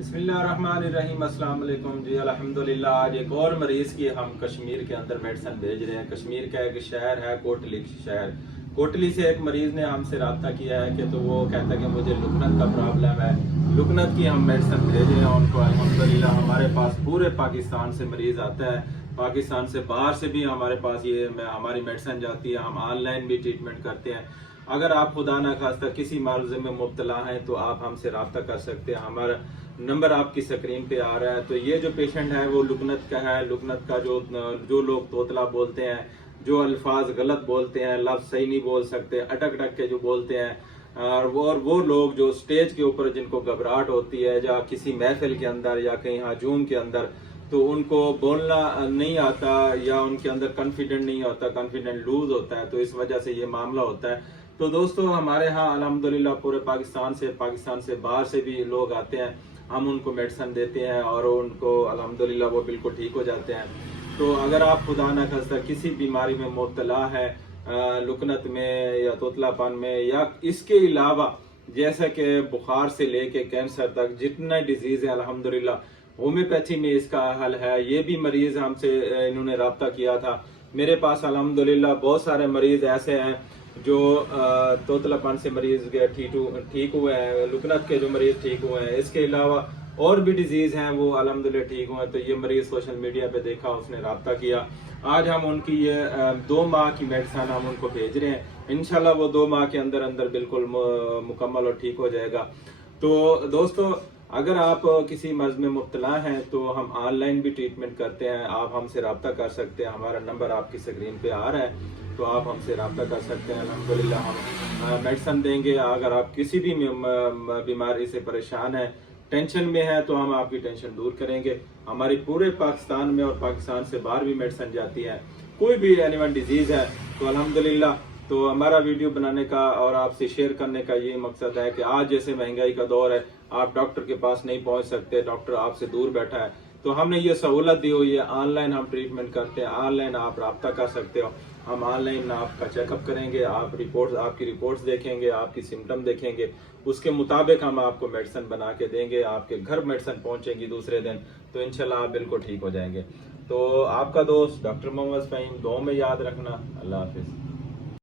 बिस्मिल्लाहिर्रहमानिर्रहीम। अस्सलाम वालेकुम जी। अल्हम्दुलिल्लाह आज एक और मरीज की हम कश्मीर के अंदर मेडिसिन भेज रहे हैं। कश्मीर का एक शहर है कोटली शहर। कोटली से एक मरीज ने हमसे रब्ता किया है कि तो वो कहता है कि मुझे लुकनत का प्रॉब्लम है। लुकनत की हम मेडिसिन भेज रहे हैं उनको। अल्हम्दुलिल्लाह हमारे पास पूरे पाकिस्तान से मरीज आता है। पाकिस्तान से बाहर से भी हमारे पास हमारी मेडिसिन जाती है। हम ऑनलाइन भी ट्रीटमेंट करते हैं। अगर आप खुदा ना खास्ता किसी मर्ज में मुब्तला हैं तो आप हमसे रब्ता कर सकते हैं। हमारा नंबर आपकी स्क्रीन पे आ रहा है। तो ये जो पेशेंट है वो लुकनत का है। लुकनत का जो लोग तोतला बोलते हैं, जो अल्फाज गलत बोलते हैं, लफ्ज सही नहीं बोल सकते, अटक अटक के जो बोलते हैं, और वो लोग जो स्टेज के ऊपर जिनको घबराहट होती है या किसी महफिल के अंदर या कहीं हजूम के अंदर, तो उनको बोलना नहीं आता या उनके अंदर कॉन्फिडेंट नहीं होता, कॉन्फिडेंट लूज होता है, तो इस वजह से ये मामला होता है। तो दोस्तों हमारे यहाँ अल्हम्दुलिल्लाह पूरे पाकिस्तान से बाहर से भी लोग आते हैं। हम उनको मेडिसिन देते हैं और उनको अल्हम्दुलिल्लाह वो बिल्कुल ठीक हो जाते हैं। तो अगर आप खुदा न खास्ता किसी बीमारी में मुब्तला है, लुकनत में या तोतलापन में या इसके अलावा जैसा कि बुखार से लेके कैंसर तक जितना डिजीज है, अल्हम्दुलिल्लाह होम्योपैथी में इसका हल है। ये भी मरीज हमसे इन्होंने रब्ता किया था। मेरे पास अल्हम्दुलिल्लाह बहुत सारे मरीज ऐसे हैं जो तोतलापन से मरीज ठीक हुए हैं, लुकनत के जो मरीज ठीक हुए हैं। इसके अलावा और भी डिजीज हैं वो अल्हम्दुलिल्लाह ठीक हुए हैं। तो ये मरीज सोशल मीडिया पे देखा, उसने रब्ता किया। आज हम उनकी ये 2 माह की मेडिसिन हम उनको भेज रहे हैं। इंशाल्लाह वो 2 माह के अंदर अंदर बिल्कुल मुकम्मल और ठीक हो जाएगा। तो दोस्तों अगर आप किसी मर्ज में मुब्तला हैं तो हम ऑनलाइन भी ट्रीटमेंट करते हैं। आप हमसे रब्ता कर सकते हैं। हमारा नंबर आपकी स्क्रीन पे आ रहा है, तो आप हमसे रब्ता कर सकते हैं। अल्हम्दुलिल्लाह हम मेडिसिन देंगे। अगर आप किसी भी बीमारी से परेशान हैं, टेंशन में है, तो हम आपकी टेंशन दूर करेंगे। हमारी पूरे पाकिस्तान में और पाकिस्तान से बाहर भी मेडिसिन जाती है। कोई भी एनिमल डिजीज है तो अल्हम्दुलिल्लाह, तो हमारा वीडियो बनाने का और आपसे शेयर करने का ये मकसद है कि आज जैसे महंगाई का दौर है, आप डॉक्टर के पास नहीं पहुंच सकते, डॉक्टर आपसे दूर बैठा है, तो हमने ये सहूलत दी हुई है। ऑनलाइन हम ट्रीटमेंट करते हैं, ऑनलाइन आप रब्ता कर सकते हो। हम ऑनलाइन आपका चेकअप करेंगे, आपकी रिपोर्ट्स देखेंगे, आपकी सिम्टम देखेंगे, उसके मुताबिक हम आपको मेडिसिन बना के देंगे। आपके घर मेडिसिन पहुंचेगी दूसरे दिन, तो इंशाल्लाह आप बिल्कुल ठीक हो जाएंगे। तो आपका दोस्त डॉक्टर मोहम्मद फ़हीम, दुआ में याद रखना। अल्लाह हाफिज।